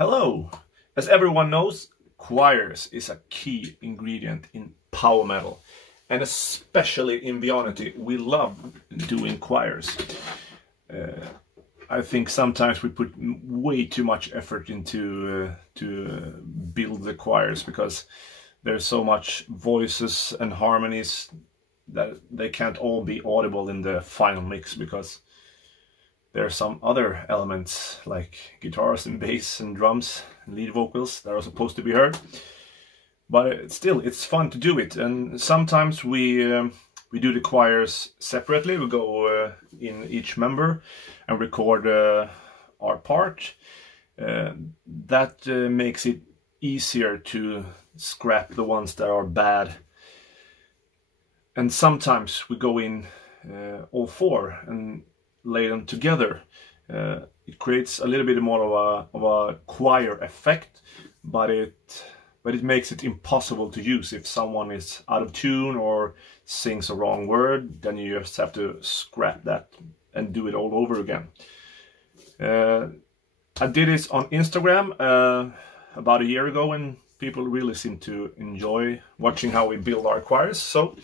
Hello! As everyone knows, choirs is a key ingredient in power metal, and especially in Veonity, we love doing choirs. I think sometimes we put way too much effort into to build the choirs because there's so much voices and harmonies that they can't all be audible in the final mix because there are some other elements like guitars and bass and drums and lead vocals that are supposed to be heard. But still, it's fun to do it, and sometimes we do the choirs separately. We go in each member and record our part. That makes it easier to scrap the ones that are bad. And sometimes we go in all four and lay them together. It creates a little bit more of a choir effect, but it makes it impossible to use. If someone is out of tune or sings a wrong word, then you just have to scrap that and do it all over again. I did this on Instagram about a year ago, and people really seem to enjoy watching how we build our choirs, so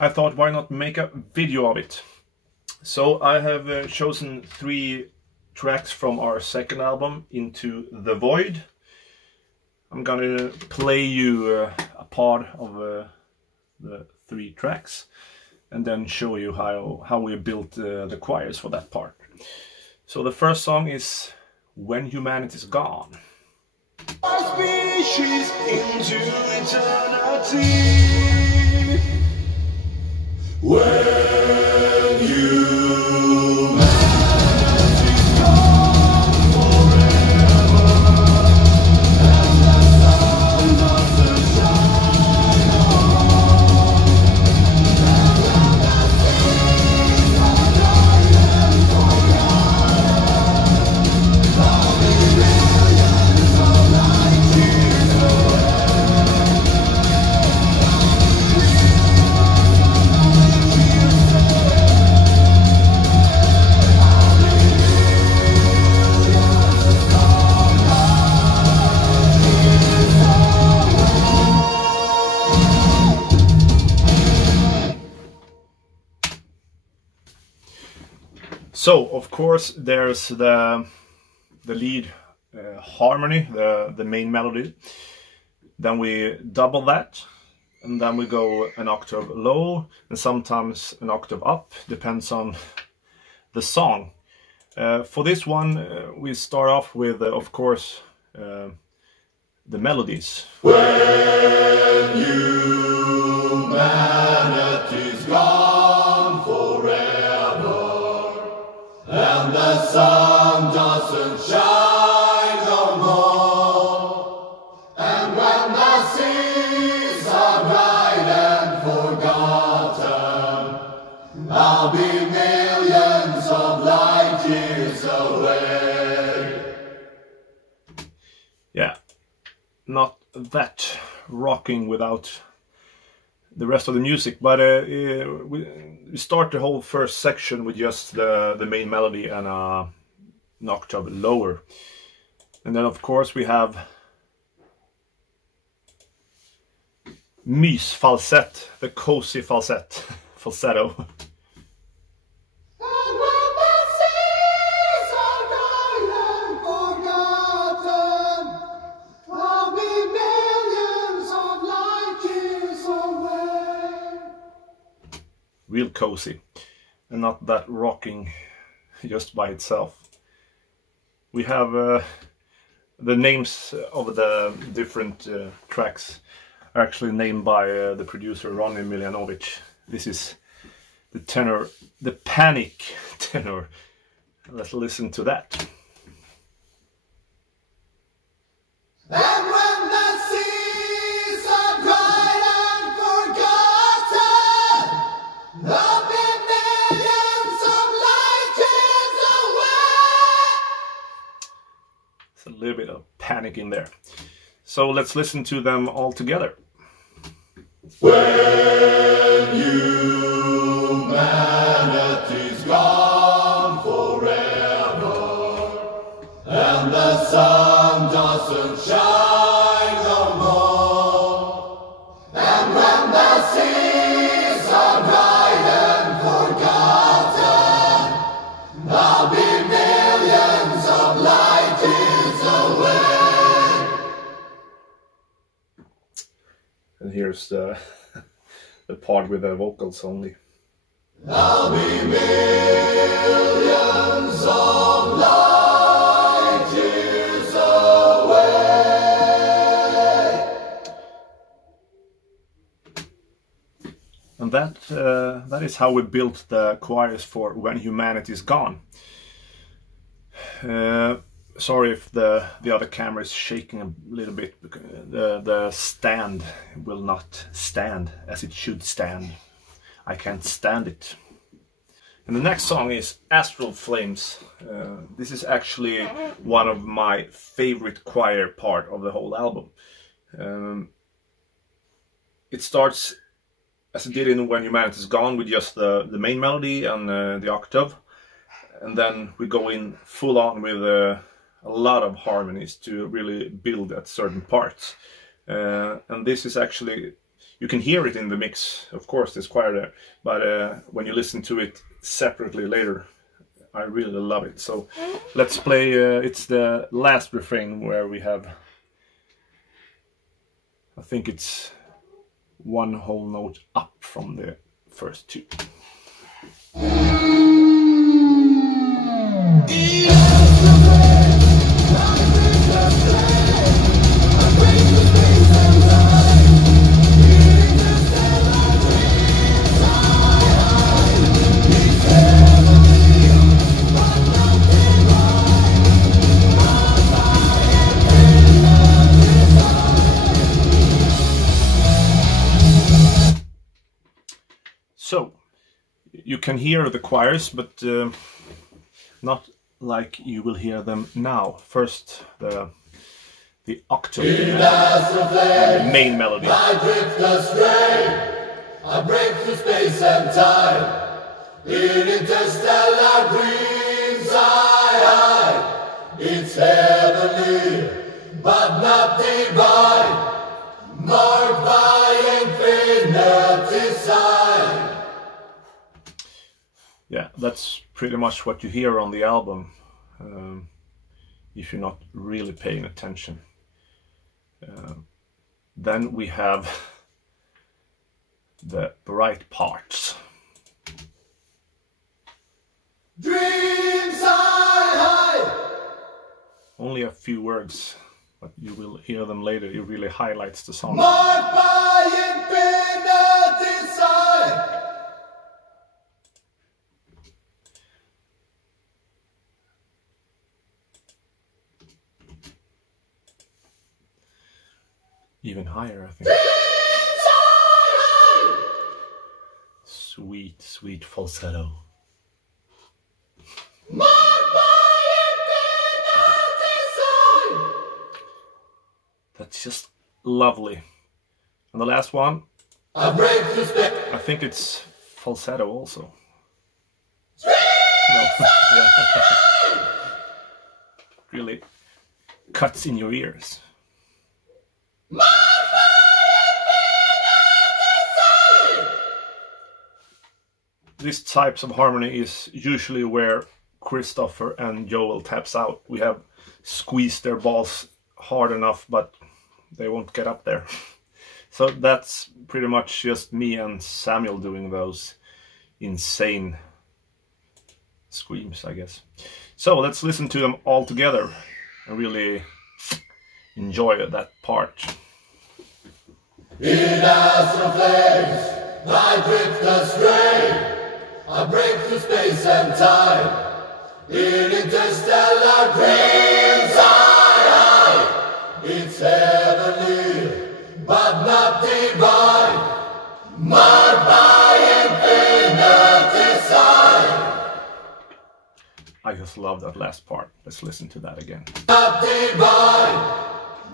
I thought, why not make a video of it? So I have chosen 3 tracks from our second album, Into the Void. I'm gonna play you a part of the 3 tracks and then show you how we built the choirs for that part. So the first song is When Humanity's Gone. Our species into eternity. When humanity's gone forever, and the sun doesn't shine on, and when the seas are dried and forgotten, there'll be millions of light years away. So, of course, there's the lead harmony, the main melody. Then we double that, and then we go an octave low, and sometimes an octave up, depends on the song. For this one, we start off with, of course, the melodies. When humanity's gone forever, and the sun doesn't shine no more, and when the seas are dried and forgotten, I'll be millions of light years away. Yeah, not that rocking without the rest of the music, but we start the whole first section with just the main melody and an octave lower, and then of course we have mys falsett, the cozy falsetto. Real cozy, and not that rocking just by itself. We have the names of the different tracks are actually named by the producer Ronnie Miljanovic. This is the tenor, the panic tenor. Let's listen to that. A little bit of panic in there. So let's listen to them all together. When humanity's gone forever, and the the sun doesn't shine no more, and when the seas are dried and forgotten, I'll be millions of light years away. And here's the part with the vocals only. I'll be millions of light years away. And that is how we built the choirs for When Humanity Is Gone. Sorry if the other camera is shaking a little bit, because the stand will not stand as it should stand. I can't stand it. And the next song is Astral Flames. This is actually one of my favorite choir part of the whole album. It starts as it did in When Humanity Is Gone, with just the main melody and the octave. And then we go in full on with a lot of harmonies to really build at certain parts. And this is actually, you can hear it in the mix, of course, this choir there, but when you listen to it separately later, I really love it. So let's play, it's the last refrain where we have, I think it's one whole note up from the first two. So, you can hear the choirs, but not like you will hear them now. First, the octave, the main melody. I drift astray, I break through space and time. In interstellar dreams I hide. It's heavenly, but not divine, marked by infinity sign. Yeah, that's pretty much what you hear on the album, if you're not really paying attention. Then we have the bright parts. Dreams I hide. Only a few words, but you will hear them later. It really highlights the song. Marked by infinity sign. Even higher, I think. Sweet, sweet falsetto. That's just lovely. And the last one, I think it's falsetto also. No. Yeah. Really cuts in your ears. These types of harmony is usually where Christopher and Joel taps out. We have squeezed their balls hard enough, but they won't get up there. So that's pretty much just me and Samuel doing those insane screams, I guess. So let's listen to them all together and really enjoy that part. In astral flames, I drift astray. I break through space and time. In interstellar dreams I hide. It's heavenly, but not divine, marked by infinity sign. I just love that last part. Let's listen to that again. Not divine,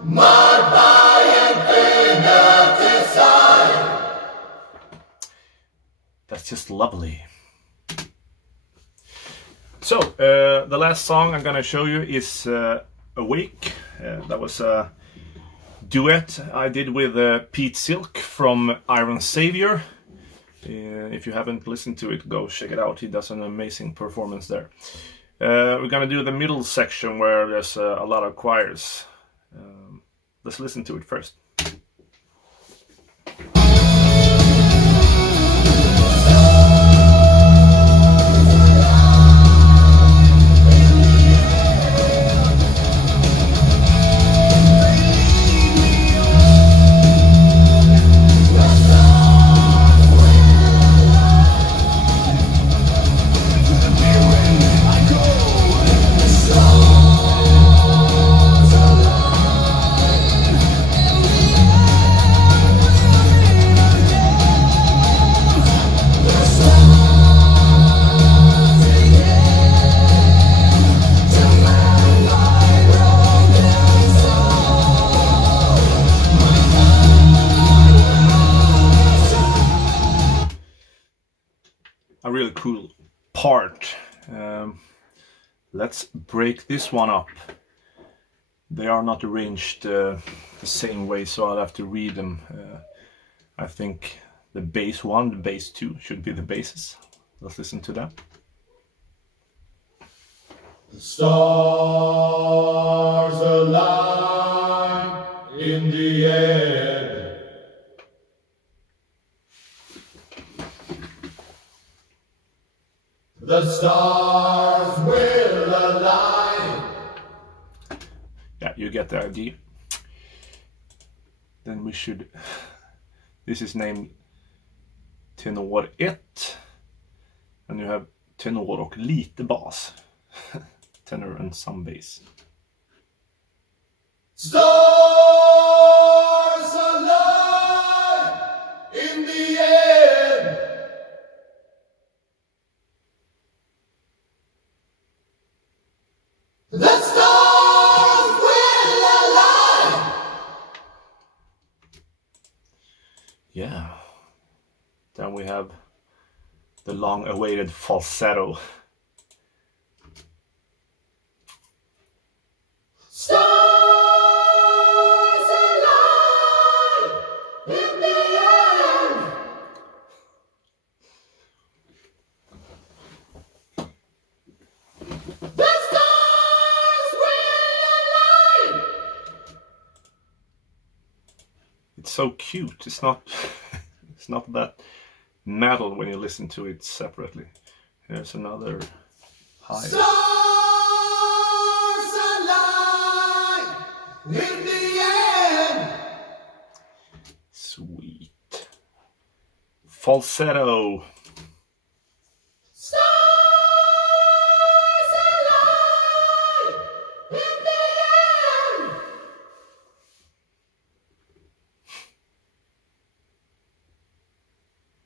marked by infinity sign. That's just lovely. So, the last song I'm gonna show you is Awake. That was a duet I did with Pete Silk from Iron Savior. If you haven't listened to it, go check it out. He does an amazing performance there. We're gonna do the middle section where there's a lot of choirs. Let's listen to it first. A really cool part. Let's break this one up. They are not arranged the same way, so I'll have to read them. I think the bass 1, the bass 2 should be the basses. Let's listen to that. The stars align in the air. The stars will align. Yeah, you get the idea. Then we should... This is named tenor 1. And you have tenor och lite bas. Tenor and some bass. Stars align in the air. The stars will align. Yeah. Then we have the long-awaited falsetto. Stars align in the air. The stars will align. It's so cute. It's not it's not that metal when you listen to it separately. Here's another high. Stars align in the air. Sweet. Falsetto. Stars align in the air.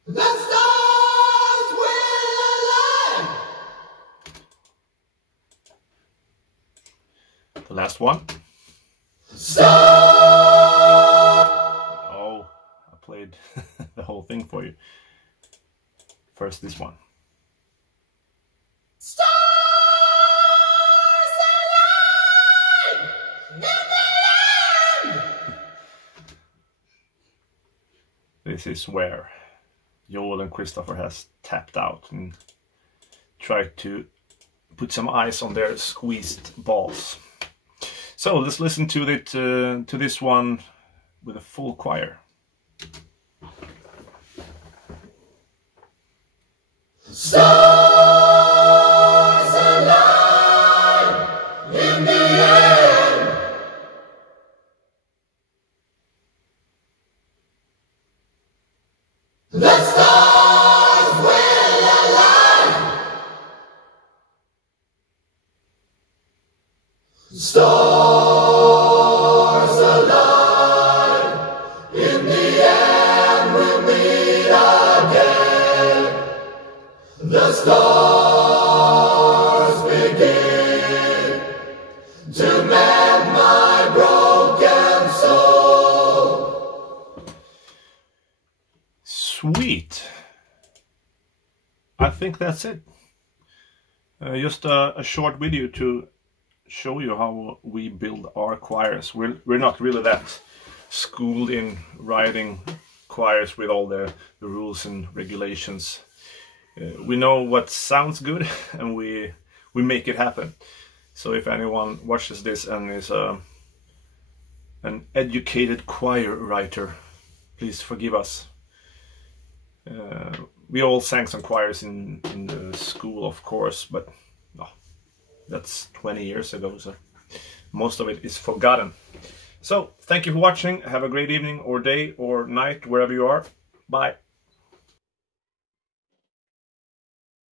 The stars will align. The last one. Stars. Oh, I played the whole thing for you. First, this one. Stars align in the air. This is where Joel and Christopher has tapped out and tried to put some ice on their squeezed balls. So let's listen to it to this one with a full choir. Stars align in the air. The stars will align. Stars align in the end. We'll meet again. The stars begin to mend my broken soul. Sweet. I think that's it. Just a short video to show you how we build our choirs. We're not really that schooled in writing choirs with all the rules and regulations. We know what sounds good, and we make it happen. So if anyone watches this and is an educated choir writer, please forgive us. We all sang some choirs in the school, of course, but no, that's 20 years ago, so most of it is forgotten. So thank you for watching. Have a great evening or day or night, wherever you are. Bye.